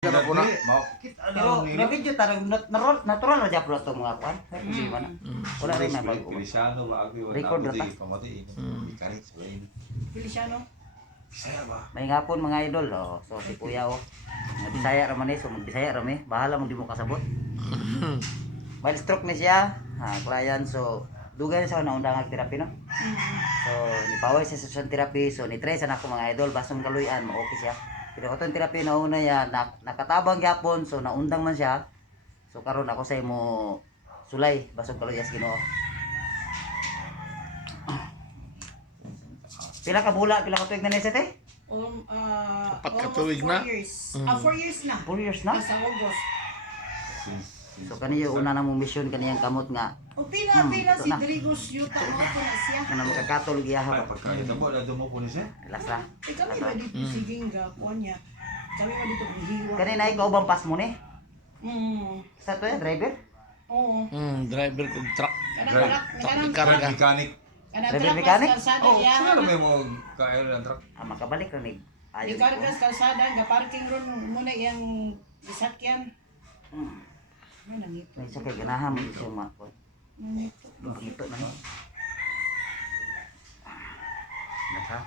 Kana po na. Pero nabidyo tarang natural na dyan po ito mga kwan. Hindi man na. Wala rin may bago. Feliciano ba ako Record na ta. pamati. Ikarit sa bayin. Feliciano? Bisaya ba? May ngapon mga idol. Oh. So si Kuya oh. Mga Bisaya raman eh. So mag-Bisaya raman eh. Bahala mong di mo kasabot. May stroke ni siya. Client. So dugay sa naundang therapy no. So ni paway sa session therapy. So ni try sa nako mga idol. Basong kaluyan. Okay siya. Pero katong therapy na una ya nakatabang gyapon. So naundang man siya. So karon ako sa imo sulay. Basong kaluyan sa Ginoo. Pila ka bula, pila ka tuig na nesa te? Apat ka tuig na. 4 years. 4 years na. 4 years na? Sa August. So kaniyo una na mong mission kaniyang kamot nga O pila ito si na. Drigos Yuta mo ko na siya. na makakatol giya Ay, ba. pagkakita mo, na mo po ni siya. Relax lang. Kami ba dito si Ginga po niya. Kami ba dito ang hiwa. Kanina ikaw bang pas mo ni? Sa to driver? Oo. Driver kog truck. Kanang Karga. Mechanic. Driver mechanic? Kalsada Oh, ya. saan na may mga kain ng truck? Makabalik ra ni. Di kargas kalsada nga parking ron muna yang isakyan. Ano nangito? May sa kay ganahan mo siya makon. Nangito. Ito na. Naka.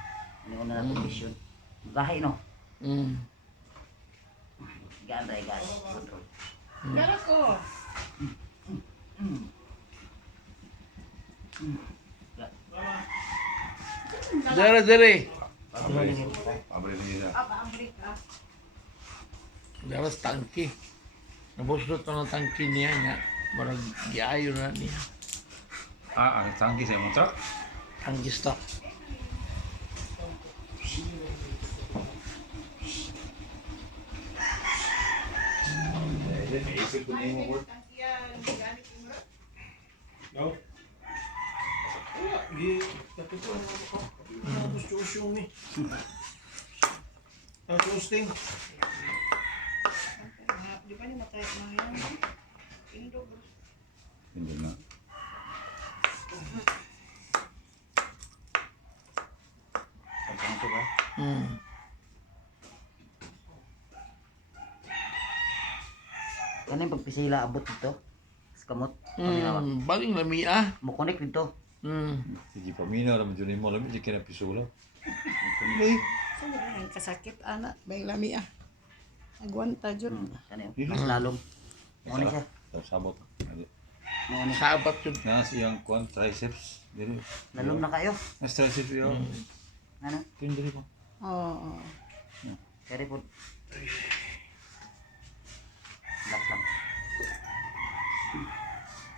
Ano una na tong mission? Gahay no. Ganday guys. Control. Dara ko. Dere. Abre na niya. Amerika. Dere sa tangki. Nabustot na ng tangki niya nga. Marag giayo na niya. Ang tangki sa imong truck? Tangki stock. Isip ko niyo mo. No? Wala, tapi ko ano ko. Tapos usyong ni. Ang toasting. Di ba niya matay na yan? Indo bro. Hindi na. Pagkang to ba? Kanay pagpisila abot dito. Sa kamot. Baling lamia. Mo connect dito. Sige pa, mina naman dyan mo. Alam mo, hindi ka na pisula. So, ang kasakit anak, bay lami ah. Agwanta jud. Kanay mas lalom. Mo ni siya. Tapos sabot. Mo ni. Sabat yun. Nga siyang kwan, triceps. Dili. Lalom na kayo. Mas triceps yun. Ano? Pindiri po. Oo. Kaya po. Relax lang.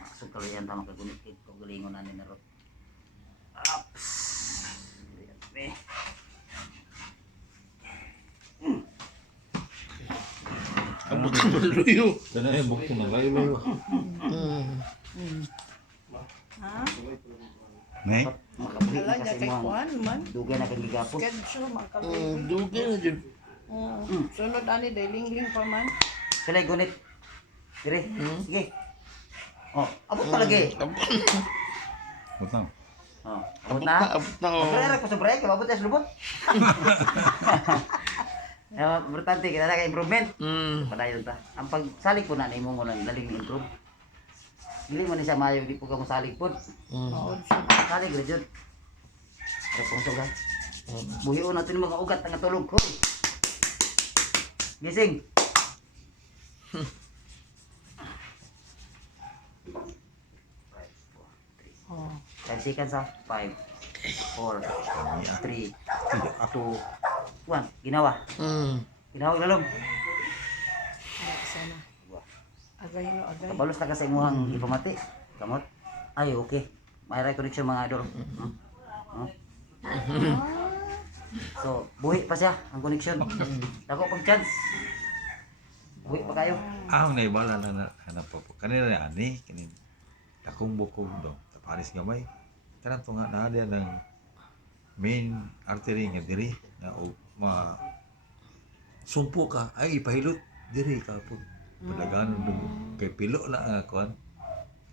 Maksud kalau yan tama kagunit ko galingon na ni narot. Ups. Be. Abot sa maluyo. Sana yung bukto na layo-layo. Ha? May? Makabuli Ala na ja kasi kay mo. kuan man. Dugay na kang gigapon. Schedule makabili. Dugi na dyan. Sunod ani day lingling pa man. Kaya gunit. Dire. Sige. Oh, abot talaga eh. Butang. Oh, abot na. Abot na. Pero ko sa break, abot na sa lubot. Importante kita na improvement. Padayon ta. Ang pagsalig po na imong nang daling improve. Dili man ni siya mayo di po ka mo salig po. Maod Salig ra jud. Responso ka. Buhion natin mga ugat nga tulog ko. Gising. Oh. 5 seconds ha. 5, 4, 3, 2, 1. Ginawa. Ginawa lalom. Sana. Agay no agay. Kabalos na kasi imuhang ipamati. Kamot. Ay, okay. May connection mga idol. So, buhi pa siya ang connection. Dako pag chance. Buhi pa kayo. Ang naibala na hanap pa po. Kanina na ani. Kanina. Takong bukong do. Taparis gamay. Kanang to nga na dia ng main artery nga diri. Na sumpo ka. Ay, ipahilot. Diri ka po. Padagan kay pilo na kuan.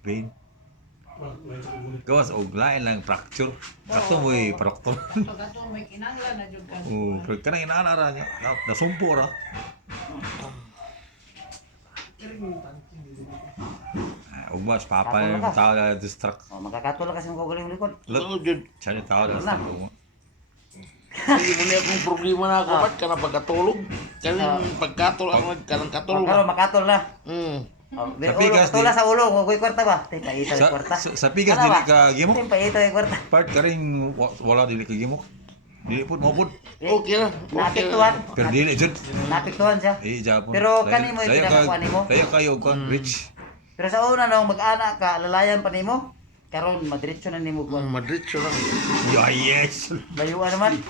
Vein. Gawas og lain lang fracture. Kato mo'y fracture. Pagkatong may kinanglan na jud ka. Pero kanang inaanara niya. Nasumpo ra. yung tangking dito. Umas, papa na yung tao na distract. Oh, magkakatol lang kasi mo galing likod. Ano dyan? Siya yung tao na distract mo. Hindi mo niya akong problema na ako, ba't ka na pagkatulog? Kaning pagkatol ako nagkanang katulog. Pero makatol na. Oh, di Sa ulo, pigas, katula di- sa ulo, huwag kwarta ba? Tay paito Sa, yung kwarta. sa pigas, Ano dili ba? ka gimok. Tay paito yung kwarta. Part ka rin wala dili ka gimok. Dili po, mo po. Okay na. Napiktuhan. Pero dili, Jud. Napiktuhan siya. Japon. Pero kani mo yung pinakakuha nimo? Layo kayo, kung rich. Pero sa una nung mag-ana ka, lalayan pa nimo. Karon madiretso na nimo kuan. Madrid siya lang. Yeah, yes. Layuan naman.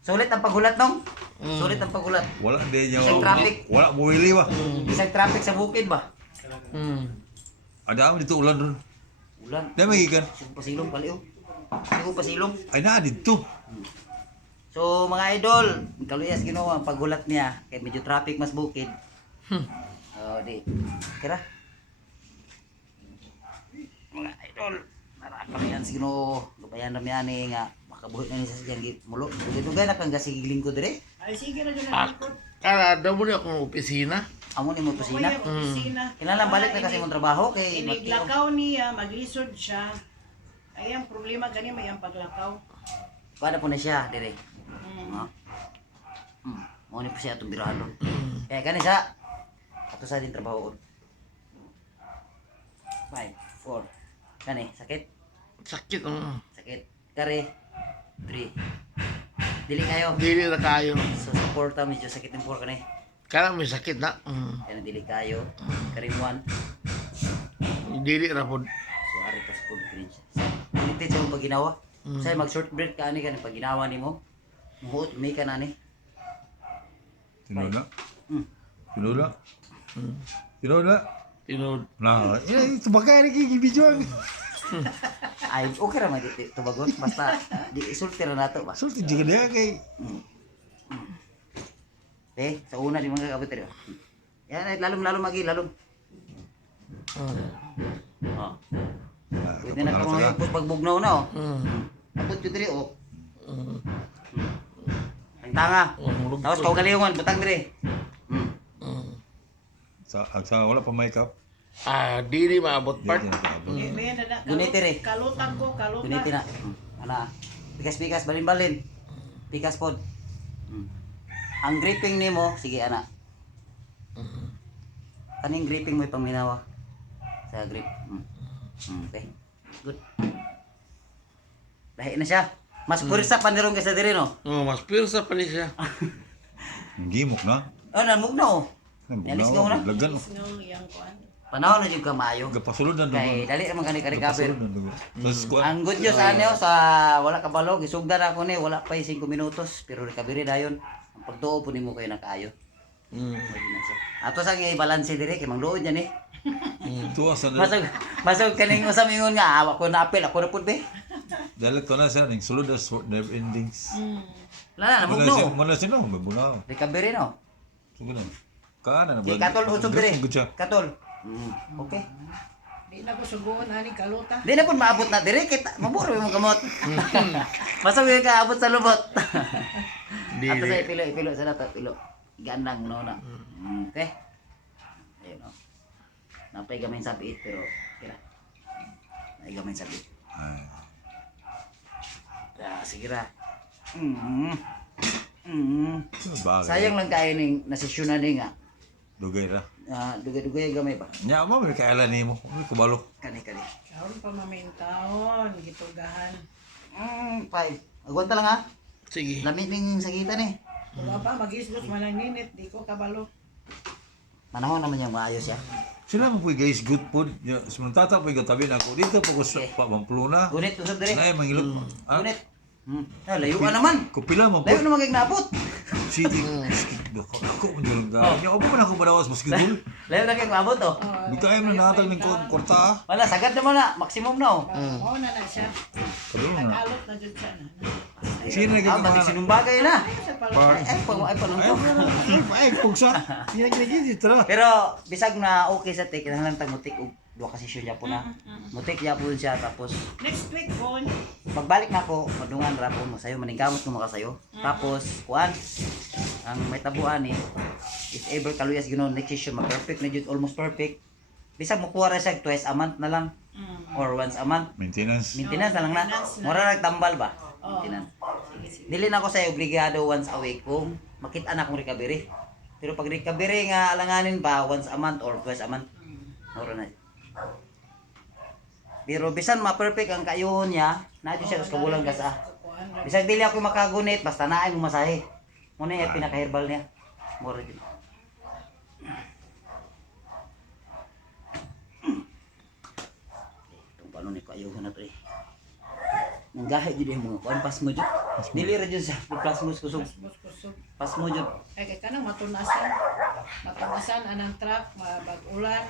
Sulit ang paghulat nung. Sulit ang paghulat. Wala din niya. Isang traffic. Wala, buwili ba? Isang traffic sa bukid ba? Ada mo dito ulan ron. Ulan. Dahil magigan. Sigo pasilong paliw. Sigo pasilong. Ay na, dito. So mga idol, kaluyas ginawa ang paghulat niya kay medyo traffic mas bukid. Oh, di. Kira. Mga idol, narakamihan si Ginoo. Lubayan na ani nga makabuhi na ni sa siyang mulo. Dugay na kang gasigling ko dire. Ay, sige na dyan Ah, ang likod. kada mo niya akong opisina. Amo ni mo kusina. Kuya, opisina. Kailangan balik na kasi mong trabaho kay Iniglakaw niya, maglisod siya. Ay, ang problema kani may ang paglakaw. Kada po na siya dire. Mm. Ha? Mo ni po siya atong birahan doon. Eh kani sa ato sa din trabaho. 5 4 kani sakit. Sakit. Sakit. Kare. 3. Dili kayo. Dili na kayo. So support ta medyo sakit ng 4 kani. Kaya may sakit na. Kaya dili kayo. Karim 1. Dili na po. So ari pas food cringe. Dili sa pag ginawa. Say mag short break ka ani kanang pag ginawa nimo. Muhot may ka na ni. Tinula. Hmm. Tinula. Tinula. Tinod. Nah, itu bagay na kikibidyo. Ay okay ra man dito tubagon basta di isulti ra nato ba. So, hindi ka na kay... Sa una di mga kabut rin. Yan, lalong magi, lalong. Oh. Pwede na ka mga ipos pagbugnaw na, oh. Abot yun diri, oh. Ang tanga. Tapos kau kaliyungan, butang diri. Sa wala pa makeup. Dili maabot part. Di ka Eh, may na Guniti rin. kalutan ko, Guniti kalutan. na. Ana, pikas-pikas, balin-balin. Pikas pod. Ang gripping nimo, sige ana. Kaning gripping mo ipang minawa. Sa grip. Okay. Good. Lahi na siya. Mas pursa pa nirong kaysa diri no. Mas pirsa pa ni siya. Gimok na. Oh, namug na oh. Ang Yalis ka muna. Lagan. Nung iyang kuan. Panahon na jud ka maayo. Gapasulod na Kay dali naman kani ka-recover. Gapasulod na dugo. Tapos kuha. Ang good news ano sa wala ka balo, gisugdan ako ni wala pa 5 minutos pero recovery dayon. Ang pagtuo po nimo kayo nakayo. Pwede na siya. Ato sang i-balance dire kay mangluod yan eh. Tuwa sa na. Masog kaning usam ingon nga awa ko na apel ako na pud be. Dahil ko na siya. Ning sulod na never endings. Wala na Muna siya. namugno. Muna siya no. Mabunaw. Recovery no. Sugo na. Kaana na. Di katol usog dire. Good siya. Katol. Okay. Di na ko suguon ani kaluta. Di na pud maabot na dire kita. Maburo yung gamot. Masog yung kaabot sa lubot. Ato sa ipilo sa nato pilo. Gandang no na. Okay. Ayun no. Napay gamay sabi pero kira. Ay gamay sabi. Sige ra. Bagay. Sayang lang kayo ning nasisyonan ni nga. Dugay ra. Dugay-dugay gamay ba? Nya mo may kailan nimo. May kubalo. Kani. Karon pa mamintahon, gitugahan. 5. Agwanta lang ha. Sige. Lamit ning sakitan eh. Wala pa mag-islos man ang ninit, di ko kabalo. Manahon naman yung maayos ya. Sila mo po guys good food. Sementara po gatabi na ako dito po ko sa Pamplona. Gunit usab dire. Na mangilot. Gunit. Layo ka naman. Kupila mo po. Layo naman kay naabot. City. Ako mo dito ka. Nya ako pa na ako badawas basketball. Layo na kay naabot oh. Bita ay na natag ng kwarta. Wala sagad naman na, maximum na oh. Oo na na siya. Karon na. Nag-alot na dyan siya na. Sino na Ah, gagawin? sinumbagay na. Sa pala. Ay, panong Ay, pugsa. Sino gagawin dito na? Pero bisag na okay sa take, kinahanglan tag mutik og duha ka session Japon na. Mutik Japon siya tapos Next week po, pagbalik na ako, madungan ra ko masayo maningkamot ko makasayo. Tapos kuan ang may tabuan ni if ever kaluyas Ginoo next year ma-perfect na jud, almost perfect. Bisag mo kuha ra siya twice a month na lang or once a month. Maintenance. Maintenance na lang na. Maintenance na. Mura nagtambal ba? Oo. Maintenance. Sige, sige. Dili na ako sa obligado once a week kung makita na akong recovery. Pero pag recovery nga alanganin pa once a month or twice a month. Mura na. Pero bisan ma-perfect ang kayuhon niya, na siya sa kabulan ka sa. Bisag dili ako makagunit basta naay mo masahe. Muna yung pinaka-herbal niya. Mura din. Itong paano ni kayuhon na to eh. Nanggahe jud yung mga kuan pas mo jud. Dili ra jud sa plus mo kusog. Kusog. Pas mo jud. Ay kay kanang matunasan. Matunasan anang truck, mabag-ulan.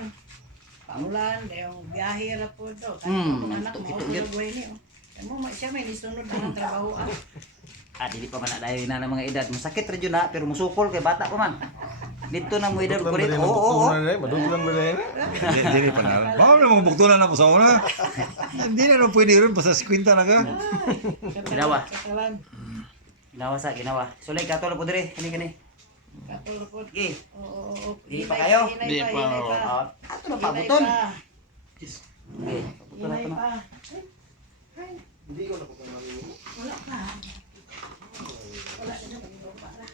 Paulan, yung biyahe ra po do. Anak mo Ito, hulog way ni. Mo siya may nisunod ang trabaho. Dili pa man na dayon na ng mga edad. Masakit ra jud na pero musukol kay bata pa man. Dito na mo edad ko rin. Oo. Maduglang ba rin? Dili pa na. Bawal na mga buktunan na po sa una. Hindi na nung pwede rin, basta 50 na ka. Ginawa. Katalan. Ginawa. Sulay katol po dire. Kani. Katol po. Sige. Oo. Di pa kayo? Di pa. Ato na pabuton. Hinay Sige. Pabuton na to na. pa. Hindi ko na po kanalin. Wala pa.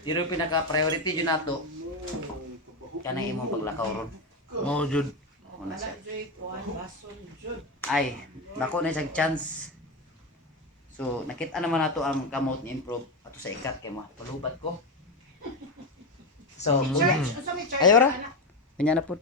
Dito yung pinaka-priority yun nato. Kanang imong paglakaw ron. Mao jud. Una Wala siya. joy kuan bason jud. Ay, bako na isang chance. So, nakita naman nato ang kamot ni improve ato sa ikat kay mo. Palubat ko. So, Church, sa may church. Ayaw ra. anak. Kanya na po.